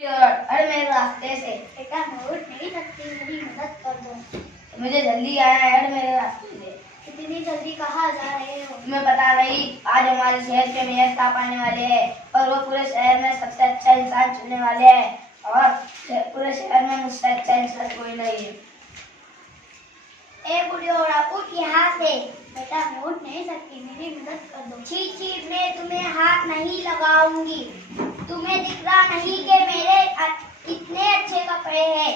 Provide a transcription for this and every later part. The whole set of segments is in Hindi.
अरे मेरे रास्ते से बेटा मैं उठ नहीं सकती, मेरी मदद कर दो। मुझे जल्दी आना है। अरे मेरे रास्ते से इतनी जल्दी कहाँ जा रहे हो? तुम्हें पता नहीं, आज हमारे शहर के मेयर साहब आने वाले हैं और वो पूरे शहर में सबसे अच्छा इंसान चुनने वाले हैं और पूरे शहर में मुझसे अच्छा इंसान कोई नहीं है। ए बुढ़ियोड़ा उठ यहाँ से। बेटा मैं उठ नहीं सकती, मेरी मदद कर दो। छी छी, मैं तुम्हें हाथ नहीं लगाऊंगी। तुम्हें दिख रहा नहीं कि मेरे इतने अच्छे कपड़े हैं।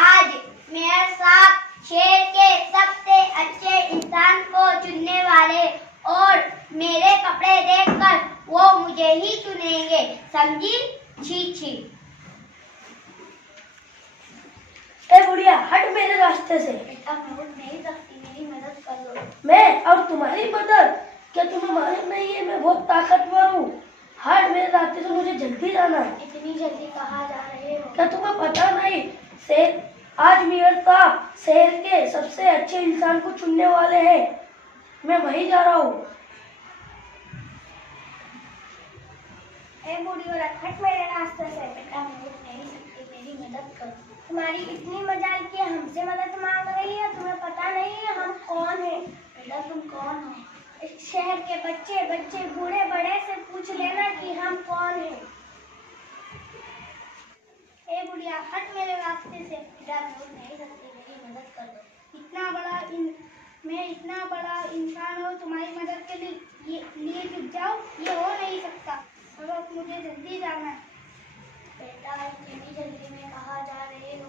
आज मेयर साहब शहर के सबसे अच्छे इंसान को चुनने वाले और मेरे कपड़े देखकर वो मुझे ही चुनेंगे, समझी? छी छी। ए बुढ़िया हट मेरे रास्ते से। बेटा मैं उठ नहीं सकती, मेरी मदद कर दो। मैं और तुम्हारी मदद? क्या तुम्हें मालूम नहीं है मैं बहुत ताकतवर हूँ? हट मेरे रास्ते से, मुझे जल्दी जाना है। इतनी जल्दी कहाँ जा रहे हो? क्या तुम्हें पता नहीं, शहर आज मेयर साहब शहर के सबसे अच्छे इंसान को चुनने वाले हैं। मैं वहीं जा रहा हूँ। ए बूढ़ी औरत हट मेरे रास्ते से। बेटा मैं उठ नहीं सकती, मेरी मदद कर। तुम्हारी इतनी मजाल कि हमसे मदद मांग रही है, तुम्हें पता नहीं है हम कौन हैं? बेटा तुम कौन हो? इस शहर के बच्चे बूढ़े बड़े से पूछ लेना कि हम कौन हैं। ए बुढ़िया हट मेरे रास्ते से। बेटा मैं उठ नहीं सकती, मेरी मदद कर दो। मैं इतना बड़ा इंसान हूँ, तुम्हारी मदद के लिए झुक जाओ, ये हो नहीं सकता। अब मुझे जल्दी जाना है। बेटा इतनी जल्दी में कहाँ जा रहे हो?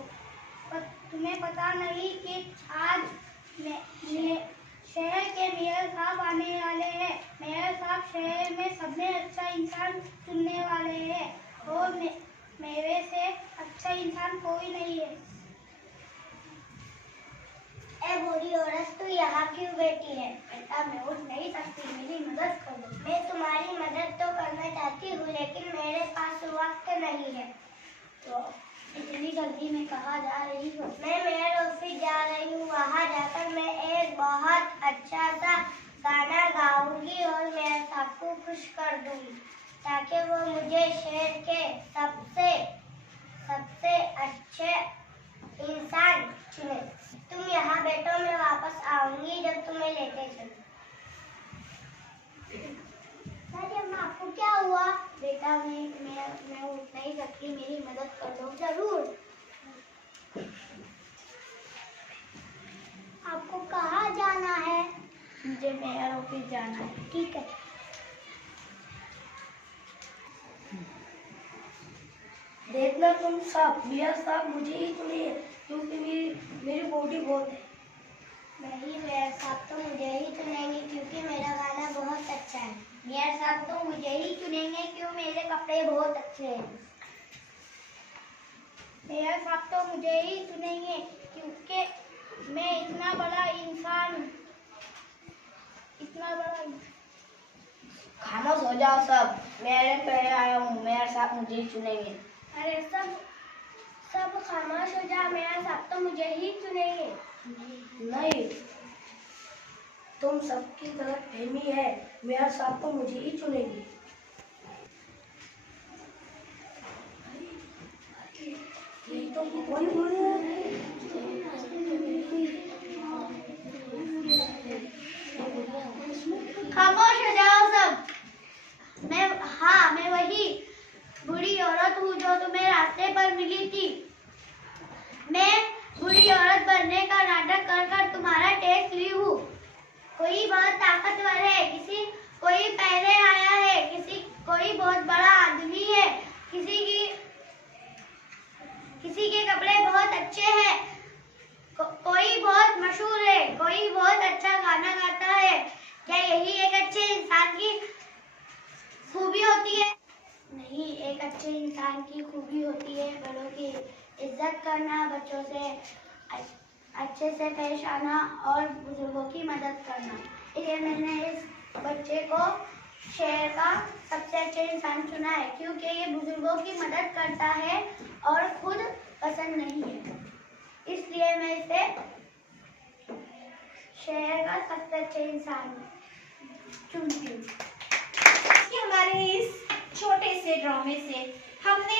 पर तुम्हें पता नहीं कि आज शहर के मेयर साहब आने वाले हैं। मेयर साहब शहर में सबसे अच्छा इंसान चुनने वाले हैं और मेरे से अच्छा इंसान कोई नहीं है। ए बूढ़ी औरत तू यहाँ क्यों बैठी है? बेटा मैं उठ नहीं सकती, मेरी मदद कर दो। मैं तुम्हारी मदद तो करना चाहती हूँ लेकिन मेरे पास वक्त नहीं है। तो इतनी जल्दी में कहाँ जा रही हो? मैं मेयर ऑफिस जा रही हूँ। वहाँ जाकर मैं एक बहुत अच्छा सा गाना गाऊंगी और मेयर साहब को खुश कर दूंगी ताकि वो मुझे शहर के सबसे अच्छे इंसान चुने। तुम यहाँ बैठो, मैं वापस आऊंगी जब तुम्हें लेके चलूं। अम्मा आपको क्या हुआ? बेटा मैं उठ नहीं सकती, मेरी मदद कर दो। जरूर। आपको कहाँ जाना है? मुझे मेयर ऑफिस जाना है। ठीक है। देखना तुम साहब, मेयर साहब मुझे ही चुनिए क्योंकि मेरी बॉडी बहुत है। नहीं, मेयर साहब तो मुझे ही चुनेंगे क्योंकि मेरा गाना बहुत अच्छा है। मेयर साहब तो मुझे ही चुनेंगे क्यों मेरे कपड़े बहुत अच्छे हैं। मेयर साहब तो मुझे ही चुनेंगे क्योंकि मैं इतना बड़ा इंसान हूँ। खामोश हो जाओ सब, मेरे पे आया हूँ, मेयर साहब मुझे ही चुनेंगे। अरे सब खामोश हो जा, मेयर साहब तो मुझे ही चुनेंगे। नहीं, तुम सबकी गलत फहमी है। मेयर साहब तो मुझे ही चुनेंगे। यही तो कोई खामोश हो जाओ सब। मैं वही बुरी औरत हूँ जो तुम्हें रास्ते पर मिली थी। मैं बुरी औरत बनने का नाटक कर तुम्हारा टेस्ट ली हूँ। कोई बहुत ताकतवर है, कोई पहले आया है, कोई बहुत बड़ा आदमी है, किसी के कपड़े बहुत अच्छे हैं, कोई बहुत मशहूर है, कोई बहुत अच्छा गाना गाता है। क्या यही एक अच्छे इंसान की खूबी होती है? नहीं, एक अच्छे इंसान की खूबी होती है बड़ों की इज्जत करना, बच्चों से अच्छे से पेश आना और बुजुर्गों की मदद करना। इसलिए मैंने इस बच्चे को शहर का सबसे अच्छा इंसान चुना है क्योंकि ये बुजुर्गों की मदद करता है और खुद पसंद नहीं है। इसलिए मैं इसे शहर का सबसे अच्छा इंसान चुनती हूँ। हमारे इस छोटे से ड्रामे से हमने